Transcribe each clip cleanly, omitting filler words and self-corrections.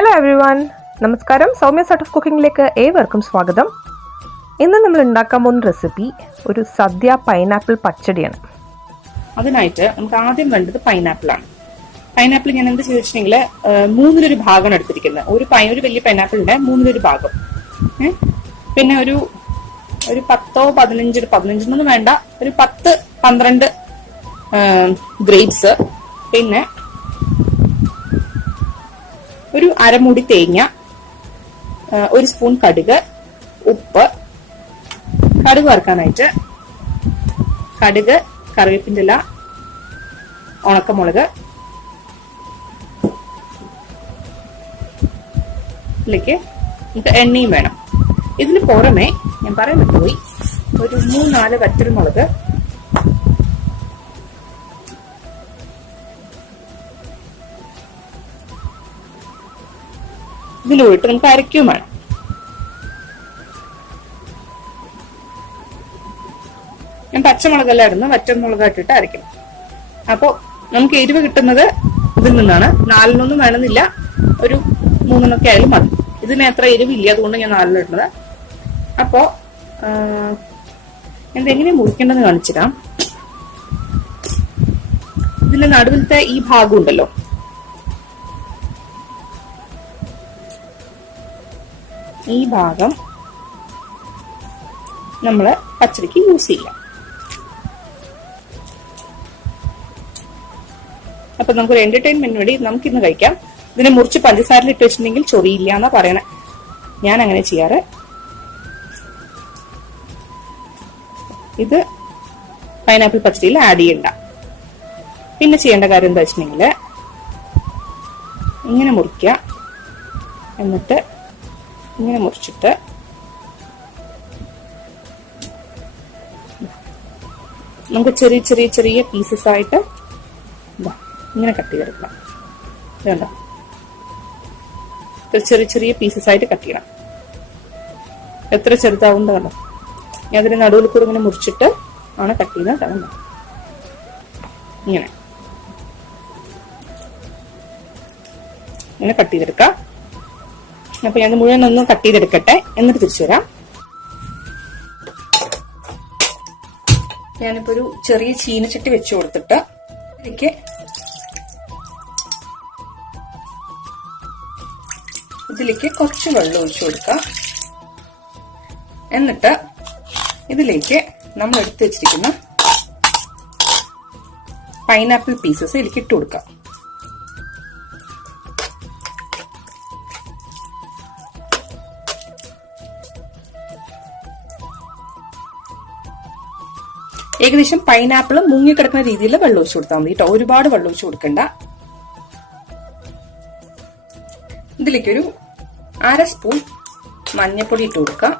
Hello every one, നമസ്കാരം. Soumya art of കുക്കിങ്ങിലേക്ക് ഏവർക്കും സ്വാഗതം. ഇന്ന് നമ്മൾ ഉണ്ടാക്കാൻ പോകുന്ന റെസിപ്പി ഒരു സദ്യ പൈനാപ്പിൾ പച്ചടിയാണ്. അതിനായിട്ട് നമുക്ക് ആദ്യം വേണ്ടത് പൈനാപ്പിളാണ്. പൈനാപ്പിൾ ഞാൻ എന്ത് ചോദിച്ചിട്ടുണ്ടെങ്കിൽ മൂന്നിലൊരു ഭാഗമാണ് എടുത്തിരിക്കുന്നത്. ഒരു വലിയ പൈനാപ്പിളിന്റെ മൂന്നിലൊരു ഭാഗം. പിന്നെ ഒരു 15 വേണ്ട, ഒരു 10-12 ഗ്രേപ്സ്, പിന്നെ ഒരു അരമുടി തേങ്ങ, ഒരു സ്പൂൺ കടുക്, ഉപ്പ്, കടുക് വറുക്കാനായിട്ട് കടുക്, കറിവേപ്പിൻ്റെ ഇല, ഉണക്കമുളക്, ഇതിലേക്ക് നമുക്ക് എണ്ണയും വേണം. ഇതിന് പുറമെ ഞാൻ പറയാൻ പറ്റുപോയി, ഒരു 3-4 വറ്റൽമുളക്, ഇതിലൂട്ട് നമുക്ക് അരയ്ക്കും വേണം. ഞാൻ പച്ചമുളകെല്ലാം ഇടുന്നു, വറ്റൽമുളകായിട്ടിട്ട് അരയ്ക്കണം. അപ്പോ നമുക്ക് എരിവ് കിട്ടുന്നത് ഇതിൽ നിന്നാണ്. 4 വേണമെന്നില്ല, ഒരു 3 ആയാലും മതി. ഇതിന് അത്ര എരിവില്ല, അതുകൊണ്ട് ഞാൻ 4 ഇടുന്നത്. അപ്പോ എന്തെങ്ങനെ മുറിക്കേണ്ടതെന്ന് കാണിച്ചിടാം. ഇതിന്റെ നടുവിലത്തെ ഈ ഭാഗം ഉണ്ടല്ലോ, ഈ ഭാഗം നമ്മള് പച്ചടിക്ക് യൂസ് ചെയ്യാം. അപ്പൊ നമുക്കൊരു എന്റർടൈൻമെന്റ് വേണ്ടി നമുക്കിന്ന് കഴിക്കാം. ഇതിനെ മുറിച്ച് പഞ്ചസാരയിൽ ഇട്ട് വെച്ചിട്ടുണ്ടെങ്കിൽ ചൊറിയില്ല എന്നാ പറയണേ. ഞാൻ അങ്ങനെ ചെയ്യാറ്. ഇത് പൈനാപ്പിൾ പച്ചടിയിൽ ആഡ് ചെയ്യണ്ട. പിന്നെ ചെയ്യേണ്ട കാര്യം എന്താ വെച്ചിട്ടുണ്ടെങ്കിൽ, ഇങ്ങനെ മുറിക്കുക, എന്നിട്ട് ഇങ്ങനെ മുറിച്ചിട്ട് നമുക്ക് ചെറിയ ചെറിയ ചെറിയ പീസസ് ആയിട്ട് ഇങ്ങനെ കട്ട് ചെയ്തെടുക്കണം. വേണ്ട, ചെറിയ ചെറിയ പീസസ് ആയിട്ട് കട്ട് ചെയ്യണം. എത്ര ചെറുതാവുന്നത് കണ്ടോ. ഞാൻ അതിന് നടുവിൽ കൂടെ ഇങ്ങനെ മുറിച്ചിട്ട് ആണ് കട്ട് ചെയ്യുന്നത്. കണ്ടോ, ഇങ്ങനെ കട്ട് ചെയ്തെടുക്കാം. അപ്പൊ ഞാൻ മുഴുവൻ ഒന്ന് കട്ട് ചെയ്തെടുക്കട്ടെ, എന്നിട്ട് തിരിച്ചു വരാം. ഞാനിപ്പോ ഒരു ചെറിയ ചീനച്ചട്ടി വെച്ചു കൊടുത്തിട്ട് ഇതിലേക്ക് കുറച്ച് വെള്ളം ഒഴിച്ചു കൊടുക്കാം. എന്നിട്ട് ഇതിലേക്ക് നമ്മൾ എടുത്തു വെച്ചിരിക്കുന്ന പൈനാപ്പിൾ പീസസ് ഇതിലേക്ക് ഇട്ട് കൊടുക്കാം. ഏകദേശം പൈനാപ്പിൾ മുങ്ങിക്കിടക്കുന്ന രീതിയിൽ വെള്ളം ഒഴിച്ചു കൊടുത്താൽ മതി കേട്ടോ. ഒരുപാട് വെള്ളം ഒഴിച്ചു കൊടുക്കണ്ട. ഇതിലേക്കൊരു 1/2 സ്പൂൺ മഞ്ഞൾപ്പൊടി ഇട്ട് കൊടുക്കാം.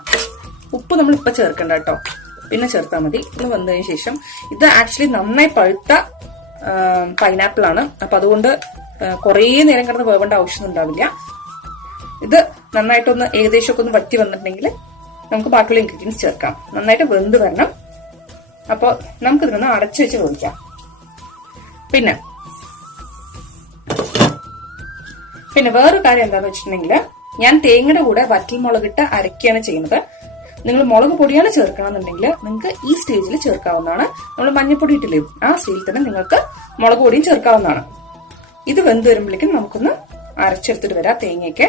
ഉപ്പ് നമ്മൾ ഇപ്പൊ ചേർക്കണ്ട കേട്ടോ, പിന്നെ ചേർത്താൽ മതി. ഇത് വന്നതിന് ശേഷം, ഇത് ആക്ച്വലി നന്നായി പഴുത്ത പൈനാപ്പിൾ ആണ്. അപ്പൊ അതുകൊണ്ട് കുറേ നേരം കിടന്ന് വേവേണ്ട ആവശ്യമൊന്നും ഉണ്ടാവില്ല. ഇത് നന്നായിട്ടൊന്ന് ഏകദേശമൊക്കെ ഒന്ന് വറ്റി വന്നിട്ടുണ്ടെങ്കിൽ നമുക്ക് ബാക്കിയുള്ള ഇൻഗ്രീഡിയൻസ് ചേർക്കാം. നന്നായിട്ട് വെന്ത് വരണം. അപ്പൊ നമുക്ക് ഇതിനൊന്ന് അടച്ചു വെച്ച് വേവിക്കാം. പിന്നെ വേറൊരു കാര്യം എന്താന്ന് വെച്ചിട്ടുണ്ടെങ്കിൽ, ഞാൻ തേങ്ങയുടെ കൂടെ വറ്റൽമുളകിട്ട് അരയ്ക്കുകയാണ് ചെയ്യുന്നത്. നിങ്ങൾ മുളക് പൊടിയാണ് ചേർക്കണമെന്നുണ്ടെങ്കിൽ നിങ്ങൾക്ക് ഈ സ്റ്റേജിൽ ചേർക്കാവുന്നതാണ്. നമ്മൾ മഞ്ഞൾപ്പൊടി ഇട്ടില്ലേ, ആ സ്റ്റേജിൽ തന്നെ നിങ്ങൾക്ക് മുളക് പൊടിയും ചേർക്കാവുന്നതാണ്. ഇത് വെന്ത് വരുമ്പോഴേക്കും നമുക്കൊന്ന് അരച്ചെടുത്തിട്ട് വരാം തേങ്ങയൊക്കെ.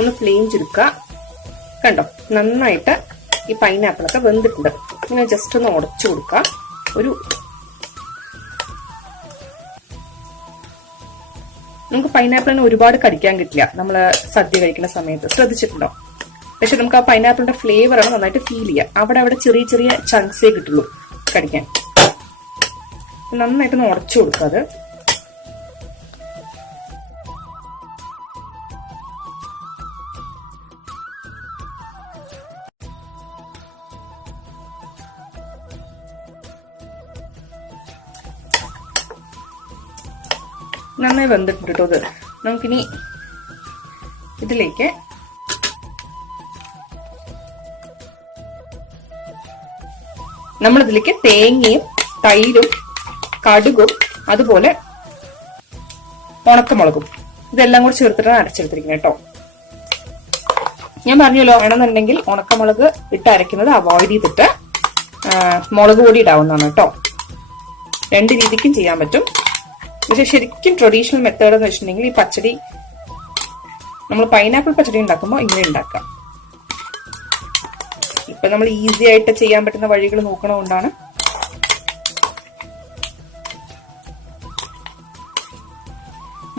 ഒന്ന് ഫ്ലെയിം ചുരുക്കുക. കണ്ടോ, നന്നായിട്ട് ഈ പൈനാപ്പിളൊക്കെ വെന്തിട്ടുണ്ട്. ഇങ്ങനെ ജസ്റ്റ് ഒന്ന് ഉടച്ചു കൊടുക്കുക. നമുക്ക് പൈനാപ്പിളിന് ഒരുപാട് കടിക്കാൻ കിട്ടില്ല നമ്മള് സദ്യ കഴിക്കുന്ന സമയത്ത്, ശ്രദ്ധിച്ചിട്ടുണ്ടോ? പക്ഷെ നമുക്ക് ആ പൈനാപ്പിളിന്റെ ഫ്ലേവറാണ് നന്നായിട്ട് ഫീൽ ചെയ്യുക. അവിടെ ചെറിയ ചെറിയ ചങ്ക്സേ കിട്ടുള്ളൂ കടിക്കാൻ. നന്നായിട്ടൊന്ന് ഉടച്ചു കൊടുക്കുക. അത് നന്നായി വെന്തിട്ടുണ്ട് കേട്ടോ. അത് നമുക്കിനി ഇതിലേക്ക് നമ്മളിതിലേക്ക് തേങ്ങയും തൈരും കടുകും അതുപോലെ ഉണക്കമുളകും ഇതെല്ലാം കൂടി ചേർത്തിട്ടാണ് അരച്ചെടുത്തിരിക്കുന്നത് കേട്ടോ. ഞാൻ പറഞ്ഞല്ലോ, വേണമെന്നുണ്ടെങ്കിൽ ഉണക്കമുളക് ഇട്ട് അരയ്ക്കുന്നത് അവോയ്ഡ് ചെയ്തിട്ട് മുളക് പൊടി ഇടാവുന്നതാണ് കേട്ടോ. 2 രീതിക്കും ചെയ്യാൻ പറ്റും. പക്ഷെ ശരിക്കും ട്രഡീഷണൽ മെത്തേഡ് എന്ന് വെച്ചിട്ടുണ്ടെങ്കിൽ ഈ പച്ചടി നമ്മൾ പൈനാപ്പിൾ പച്ചടി ഉണ്ടാക്കുമ്പോൾ ഇങ്ങനെ ഉണ്ടാക്കാം. ഇപ്പൊ നമ്മൾ ഈസി ആയിട്ട് ചെയ്യാൻ പറ്റുന്ന വഴികൾ നോക്കണതുകൊണ്ടാണ്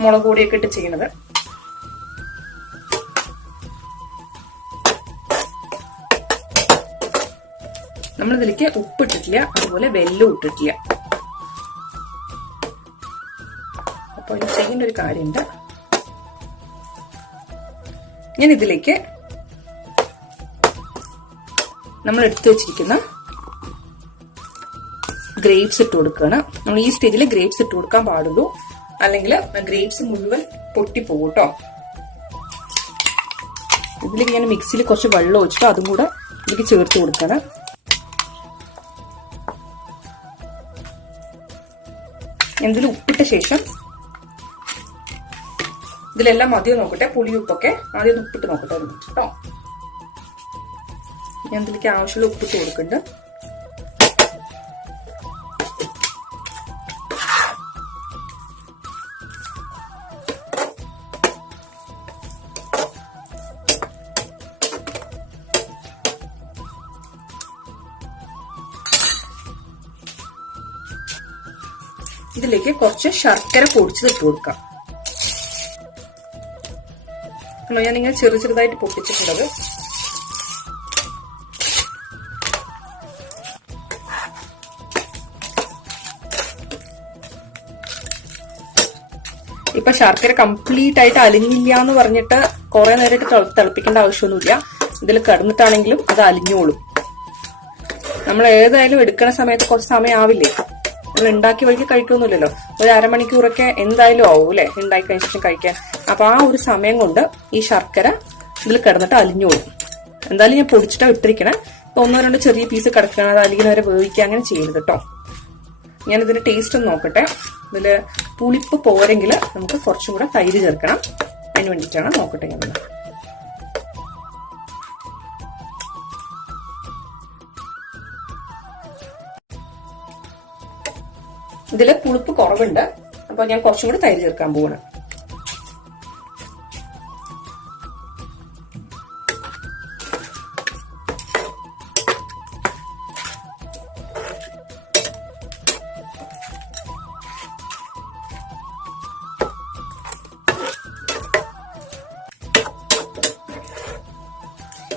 മുളക് പൊടിയൊക്കെ ഇട്ട് ചെയ്യണത്. നമ്മളിതിലേക്ക് ഉപ്പിട്ടിട്ടില്ല, അതുപോലെ വെല്ലം ഇട്ടിട്ടില്ല. അപ്പൊ ഇത് ചെയ്യേണ്ട ഒരു കാര്യമുണ്ട്. ഞാൻ ഇതിലേക്ക് നമ്മൾ എടുത്തു വെച്ചിരിക്കുന്ന ഗ്രേപ്സ് ഇട്ട് കൊടുക്കുകയാണ്. നമ്മൾ ഈ സ്റ്റേജിൽ ഗ്രേപ്സ് ഇട്ട് കൊടുക്കാൻ പാടുള്ളൂ, അല്ലെങ്കിൽ ഗ്രേപ്സ് മുഴുവൻ പൊട്ടിപ്പോകും കേട്ടോ. ഇതിലേക്ക് ഞാൻ മിക്സിയിൽ കുറച്ച് വെള്ളം ഒഴിച്ചിട്ട് അതും കൂടെ ഇതിലേക്ക് ചേർത്ത് കൊടുക്കണം. ഇതിൽ ഉപ്പിട്ട ശേഷം ഇതിലെല്ലാം മതിയോ നോക്കട്ടെ, പുളിയുപ്പൊക്കെ ആദ്യം ഉപ്പിട്ട് നോക്കട്ടെ കേട്ടോ. ഞാൻ ഇതിലേക്ക് ആവശ്യമുള്ള ഉപ്പിട്ട് കൊടുക്കുന്നുണ്ട്. ഇതിലേക്ക് കുറച്ച് ശർക്കര പൊടിച്ചത് ഇട്ട് കൊടുക്കാം. ഞാനിങ്ങനെ ചെറുതായിട്ട് പൊട്ടിച്ചിട്ടുള്ളത്. ഇപ്പൊ ശർക്കര കംപ്ലീറ്റ് ആയിട്ട് അലിഞ്ഞില്ല എന്ന് പറഞ്ഞിട്ട് കുറെ നേരമായിട്ട് തിളപ്പിക്കേണ്ട ആവശ്യമൊന്നുമില്ല. ഇതിൽ കിടന്നിട്ടാണെങ്കിലും അത് അലിഞ്ഞോളും. നമ്മൾ ഏതായാലും എടുക്കുന്ന സമയത്ത് കുറച്ച് സമയം ആവില്ലേ, നമ്മൾ ഉണ്ടാക്കി വഴിക്ക് കഴിക്കൊന്നുമില്ലല്ലോ. ഒരു അരമണിക്കൂറൊക്കെ എന്തായാലും ആവും അല്ലെ ഉണ്ടാക്കി കഴിഞ്ഞ ശേഷം കഴിക്കാൻ. അപ്പൊ ആ ഒരു സമയം കൊണ്ട് ഈ ശർക്കര ഇതിൽ കിടന്നിട്ട് അലിഞ്ഞോളും. എന്തായാലും ഞാൻ പൊടിച്ചിട്ടാ ഇട്ടിരിക്കണേ. 1-2 ചെറിയ പീസ് കിടക്കണം, അത് അലിയുന്നവരെ വേവിക്കുക, അങ്ങനെ ചെയ്യരുത് കേട്ടോ. ഞാൻ ഇതിന്റെ ടേസ്റ്റ് ഒന്ന് നോക്കട്ടെ. ഇതില് പുളിപ്പ് പോരെങ്കിൽ നമുക്ക് കുറച്ചും കൂടെ തൈര് ചേർക്കണം. അതിന് വേണ്ടിയിട്ടാണ്. നോക്കട്ടെ ഞാൻ. ഇതില് പുളിപ്പ് കുറവുണ്ട്, അപ്പൊ ഞാൻ കുറച്ചും കൂടെ തൈര് ചേർക്കാൻ പോവാണ്.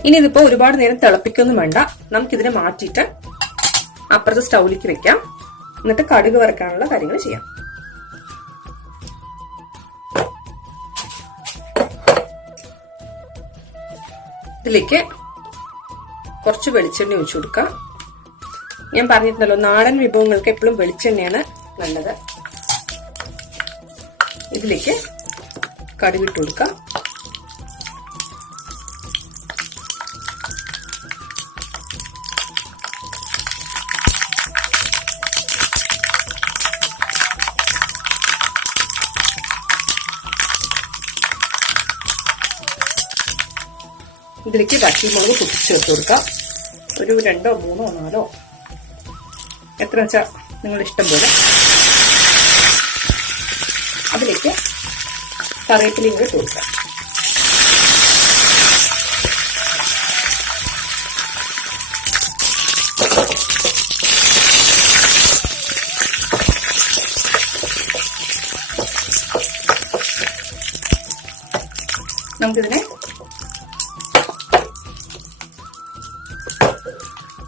ഇനി ഇതിപ്പോ ഒരുപാട് നേരം തിളപ്പിക്കൊന്നും വേണ്ട. നമുക്കിതിനെ മാറ്റിയിട്ട് അപ്പുറത്തെ സ്റ്റൗവിലേക്ക് വെക്കാം. എന്നിട്ട് കടുക് വറക്കാനുള്ള കാര്യങ്ങൾ ചെയ്യാം. ഇതിലേക്ക് കുറച്ച് വെളിച്ചെണ്ണ ഒഴിച്ചു കൊടുക്കാം. ഞാൻ പറഞ്ഞിട്ടുണ്ടല്ലോ, നാടൻ വിഭവങ്ങൾക്ക് എപ്പോഴും വെളിച്ചെണ്ണയാണ് നല്ലത്. ഇതിലേക്ക് കടുക് ഇട്ട് കൊടുക്കാം. ഇതിലേക്ക് പച്ചമുളക് പൊട്ടിച്ച് ചേർത്ത് കൊടുക്കാം. ഒരു 2, 3, 4 എത്ര വെച്ചാൽ നിങ്ങളുടെ ഇഷ്ടം പോലെ. അതിലേക്ക് കറിവേപ്പിലയും കൂടെ ഇട്ട് കൊടുക്കാം. നമുക്കിതിനെ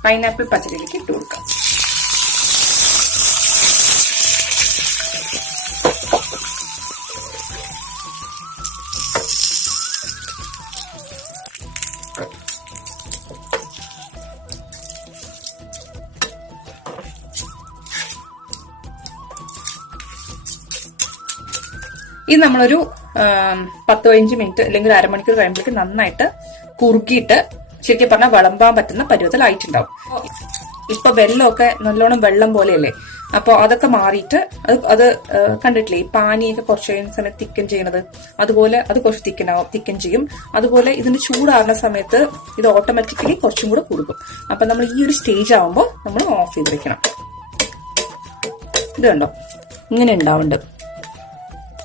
പൈനാപ്പിൾ പച്ചടിയിലേക്ക് ഇട്ട് കൊടുക്കാം. ഇത് നമ്മളൊരു 10-15 മിനിറ്റ് അല്ലെങ്കിൽ അരമണിക്കൂർ കഴിയുമ്പോഴേക്ക് നന്നായിട്ട് കുറുകിയിട്ട് ശരിക്കും പറഞ്ഞാൽ വിളമ്പാൻ പറ്റുന്ന പരുവത്തിലായിട്ടുണ്ടാവും. ഇപ്പൊ വെള്ളമൊക്കെ നല്ലോണം വെള്ളം പോലെയല്ലേ, അപ്പോൾ അതൊക്കെ മാറിയിട്ട് അത് കണ്ടിട്ടില്ലേ, ഈ പാനിയൊക്കെ കുറച്ച് കഴിയുന്ന സമയത്ത് തിക്കൻ ചെയ്യണത്, അതുപോലെ അത് കുറച്ച് തിക്കൻ ചെയ്യും. അതുപോലെ ഇതിന് ചൂടാറുന്ന സമയത്ത് ഇത് ഓട്ടോമാറ്റിക്കലി കുറച്ചും കൂടെ കൊടുക്കും. അപ്പൊ നമ്മൾ ഈ ഒരു സ്റ്റേജ് ആവുമ്പോൾ നമ്മൾ ഓഫ് ചെയ്ത് വെക്കണം. ഇത് കണ്ടോ, ഇങ്ങനെ ഉണ്ടാവുന്നുണ്ട്.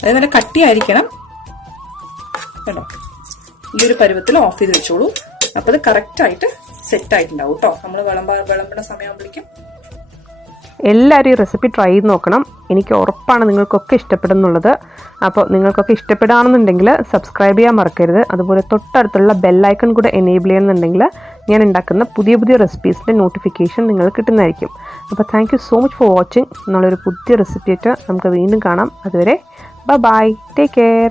അതേപോലെ കട്ടിയായിരിക്കണം കേട്ടോ. ഈ ഒരു പരുവത്തിൽ ഓഫ് ചെയ്ത് വെച്ചോളൂ. അപ്പൊ അത് കറക്റ്റ് ആയിട്ട് സെറ്റ് ആയിട്ടുണ്ടാവും കേട്ടോ. നമ്മൾ വിളമ്പണ സമയമാകുമ്പോഴേക്കും എല്ലാവരും ഈ റെസിപ്പി ട്രൈ ചെയ്ത് നോക്കണം. എനിക്ക് ഉറപ്പാണ് നിങ്ങൾക്കൊക്കെ ഇഷ്ടപ്പെടുന്നുള്ളത്. അപ്പോൾ നിങ്ങൾക്കൊക്കെ ഇഷ്ടപ്പെടുകയാണെന്നുണ്ടെങ്കിൽ സബ്സ്ക്രൈബ് ചെയ്യാൻ മറക്കരുത്. അതുപോലെ തൊട്ടടുത്തുള്ള ബെല്ലൈക്കൺ കൂടെ എനേബിൾ ചെയ്യുന്നുണ്ടെങ്കിൽ ഞാൻ ഉണ്ടാക്കുന്ന പുതിയ പുതിയ റെസിപ്പീസിൻ്റെ നോട്ടിഫിക്കേഷൻ നിങ്ങൾക്ക് കിട്ടുന്നതായിരിക്കും. അപ്പോൾ thank you so much for watching. എന്നുള്ളൊരു പുതിയ റെസിപ്പി ആയിട്ട് നമുക്ക് വീണ്ടും കാണാം. അതുവരെ ബൈ, ടേക്ക് കെയർ.